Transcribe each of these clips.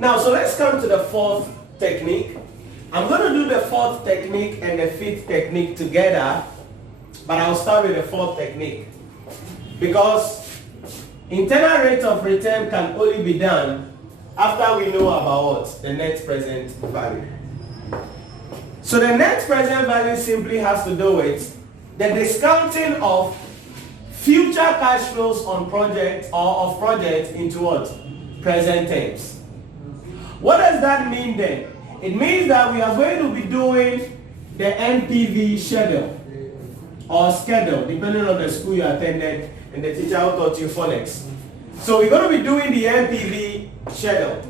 Now, so let's come to the fourth technique. I'm going to do the fourth technique and the fifth technique together, but I'll start with the fourth technique because internal rate of return can only be done after we know about what? The net present value. So the net present value simply has to do with the discounting of future cash flows on projects or of projects into what? Present terms. What does that mean then? It means that we are going to be doing the NPV schedule or schedule, depending on the school you attended and the teacher who taught you phonics. So we're going to be doing the NPV schedule.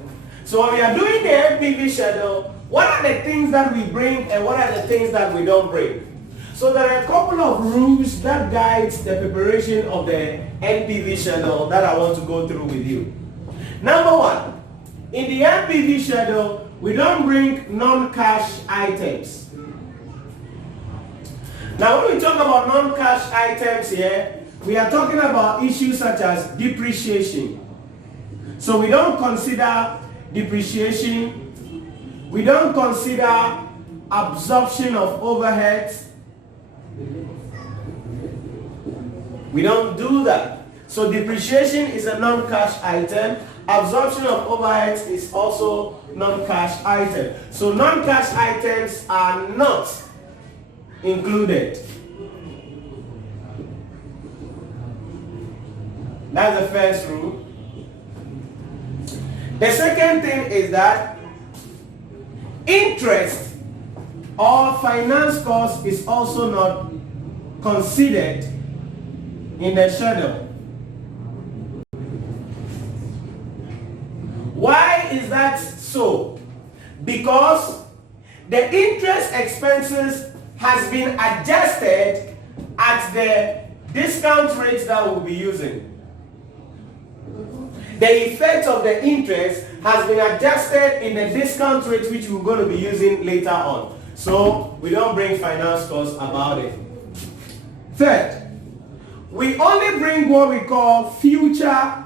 So when we are doing the NPV schedule, what are the things that we bring and what are the things that we don't bring? So there are a couple of rules that guides the preparation of the NPV schedule that I want to go through with you. Number one, in the NPV schedule, we don't bring non-cash items. Now when we talk about non-cash items here, we are talking about issues such as depreciation. So we don't consider depreciation, we don't consider absorption of overheads. We don't do that. So depreciation is a non-cash item. Absorption of overheads is also non-cash item. So non-cash items are not included. That's the first rule. The second thing is that interest or finance cost is also not considered in the schedule. Why is that so? Because the interest expenses has been adjusted at the discount rates that we'll be using. The effect of the interest has been adjusted in the discount rate which we're going to be using later on. So we don't bring finance costs about it. Third, we only bring what we call future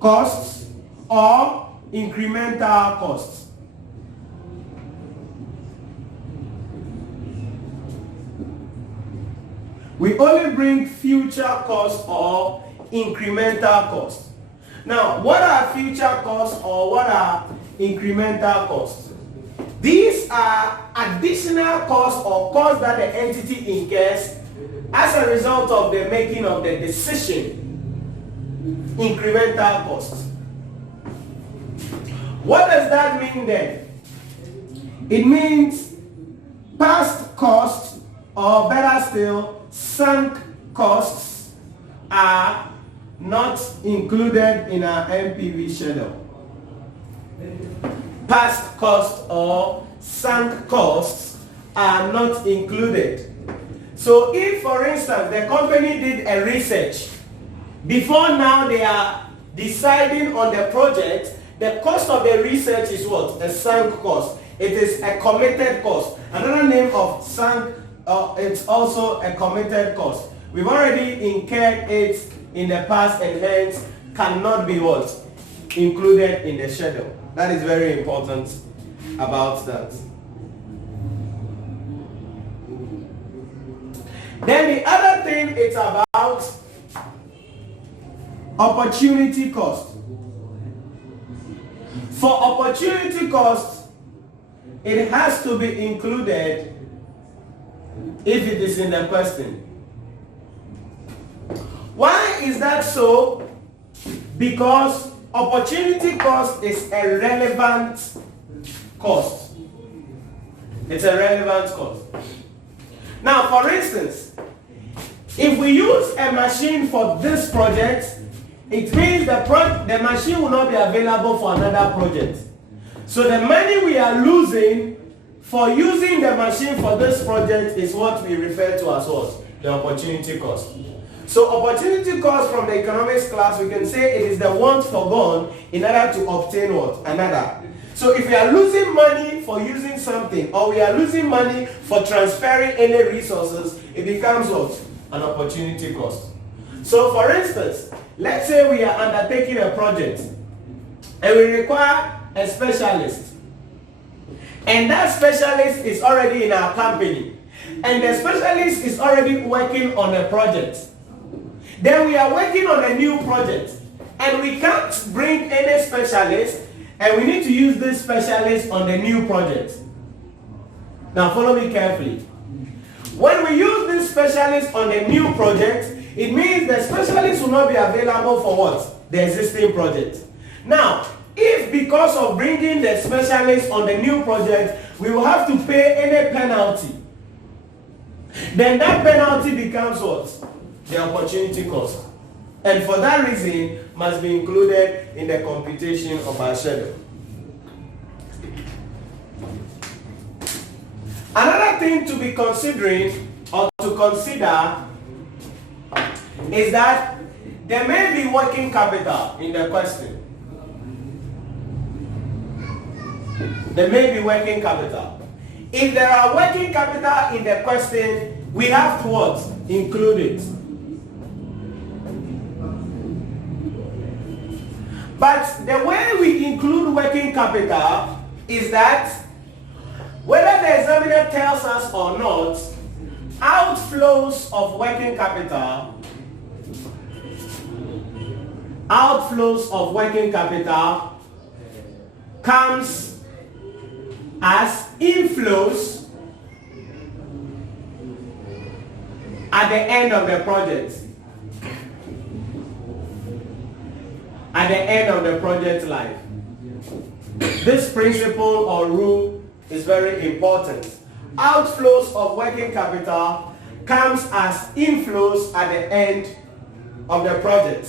costs or incremental costs. We only bring future costs or incremental costs. Now, what are future costs or what are incremental costs? These are additional costs or costs that the entity incurs as a result of the making of the decision. Incremental costs. What does that mean then? It means past costs, or better still, sunk costs are not included in our NPV schedule. Past costs or sunk costs are not included. So if, for instance, the company did a research, before now they are deciding on the project, the cost of the research is what? A sunk cost. It is a committed cost. Another name of sunk, it's also a committed cost. We've already incurred it in the past and hence cannot be what? Included in the schedule. That is very important about that. Then the other thing is about opportunity cost. For opportunity cost, it has to be included if it is in the question. Why is that so? Because opportunity cost is a relevant cost. It's a relevant cost. Now, for instance, if we use a machine for this project, it means the machine will not be available for another project. So the money we are losing for using the machine for this project is what we refer to as what? The opportunity cost. So opportunity cost from the economics class, we can say it is the want forgone in order to obtain what? Another. So if we are losing money for using something, or we are losing money for transferring any resources, it becomes what? An opportunity cost. So for instance, let's say we are undertaking a project and we require a specialist. And that specialist is already in our company. And the specialist is already working on a project. Then we are working on a new project. And we can't bring any specialist, and we need to use this specialist on the new project. Now follow me carefully. When we use this specialist on the new project, it means the specialist will not be available for what? The existing project. Now, if because of bringing the specialist on the new project, we will have to pay any penalty, then that penalty becomes what? The opportunity cost. And for that reason, must be included in the computation of our schedule. Another thing to be considering or to consider is that there may be working capital in the question. There may be working capital. If there are working capital in the question, we have to what? Include it. But the way we include working capital is that whether the examiner tells us or not, outflows of working capital comes as inflows at the end of the project. At the end of the project life. This principle or rule is very important. Outflows of working capital comes as inflows at the end of the project.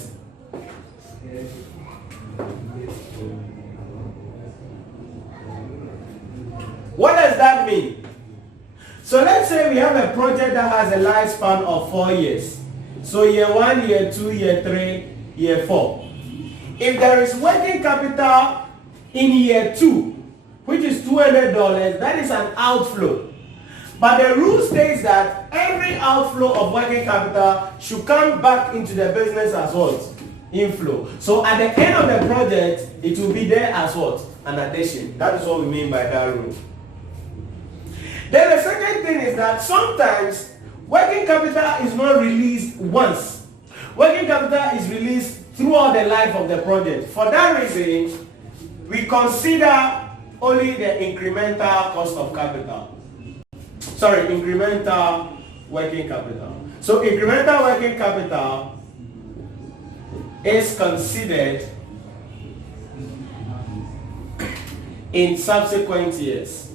What does that mean? So let's say we have a project that has a lifespan of 4 years. So year 1, year 2, year 3, year 4. If there is working capital in year 2, which is $200, that is an outflow. But the rule states that every outflow of working capital should come back into the business as what? Inflow. So at the end of the project, it will be there as what? An addition. That is what we mean by that rule. Then the second thing is that sometimes working capital is not released once. Working capital is released throughout the life of the project. For that reason, we consider only the incremental cost of capital. Sorry, incremental working capital. So incremental working capital is considered in subsequent years.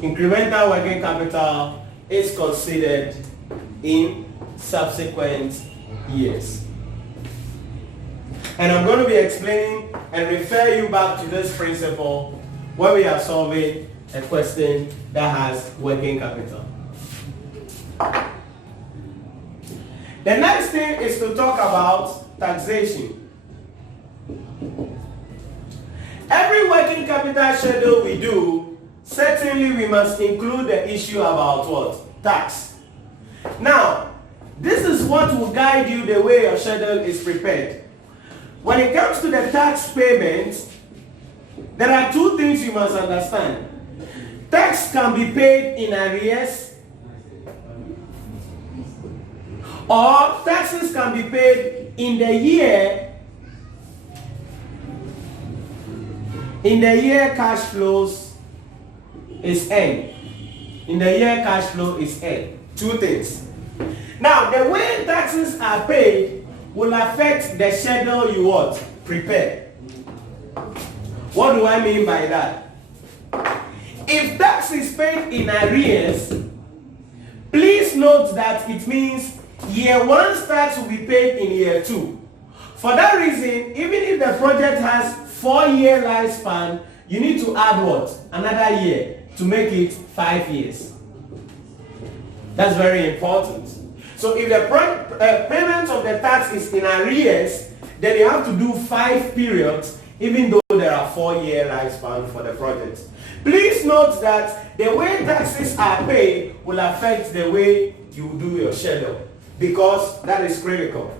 Incremental working capital is considered in subsequent years. And I'm going to be explaining and refer you back to this principle when we are solving a question that has working capital. The next thing is to talk about taxation. Every working capital schedule we do, certainly we must include the issue about what? Tax. Now, this is what will guide you the way your schedule is prepared. When it comes to the tax payments, there are two things you must understand. Tax can be paid in arrears, or taxes can be paid in the year cash flows is earned. In the year cash flow is earned. Two things. Now, the way taxes are paid will affect the schedule you want prepare. What do I mean by that? If tax is paid in arrears, please note that it means year 1 tax will be paid in year 2. For that reason, even if the project has 4-year lifespan, you need to add what? Another year to make it 5 years. That's very important. So if the payment of the tax is in arrears, then you have to do 5 periods, even though there are 4-year lifespan for the project. Please note that the way taxes are paid will affect the way you do your schedule, because that is critical.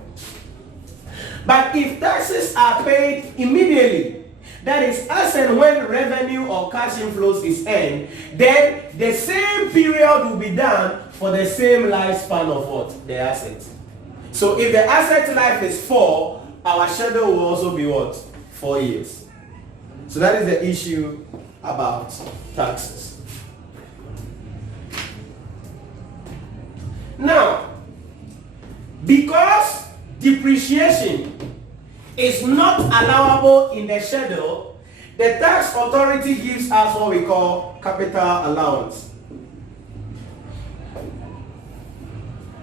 But if taxes are paid immediately, that is, as and when revenue or cash inflows is earned, then the same period will be done for the same lifespan of what? The asset. So if the asset life is 4, our schedule will also be what? 4 years. So that is the issue about taxes. Now, because depreciation is not allowable in the schedule, the tax authority gives us what we call capital allowance.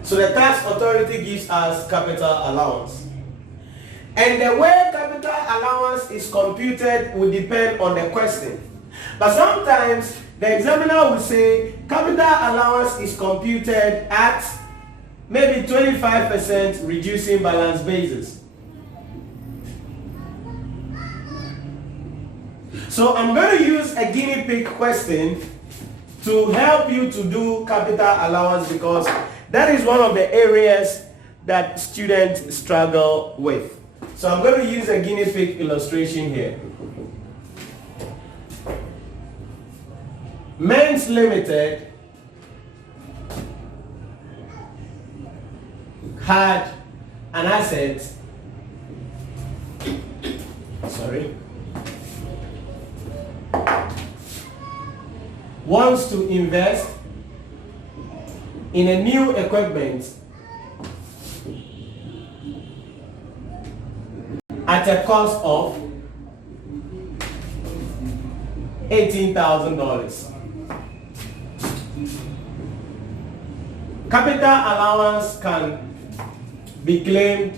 So the tax authority gives us capital allowance. And the way capital allowance is computed will depend on the question. But sometimes the examiner will say capital allowance is computed at maybe 25% reducing balance basis. So I'm going to use a guinea pig question to help you to do capital allowance, because that is one of the areas that students struggle with. So I'm going to use a guinea pig illustration here. Men's Limited had an asset, wants to invest in a new equipment at a cost of $18,000. Capital allowance can be claimed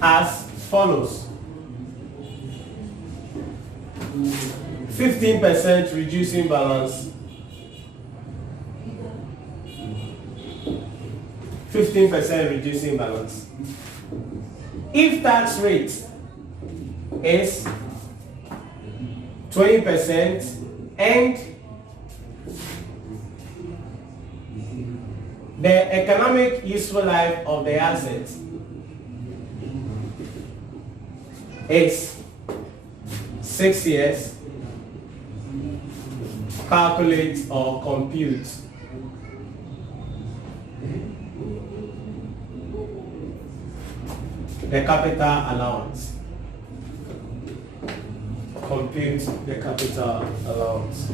as follows: 15% reducing balance, 15% reducing balance. If tax rate is 20% and the economic useful life of the asset is 6 years, calculate or compute the capital allowance. Compute the capital allowance.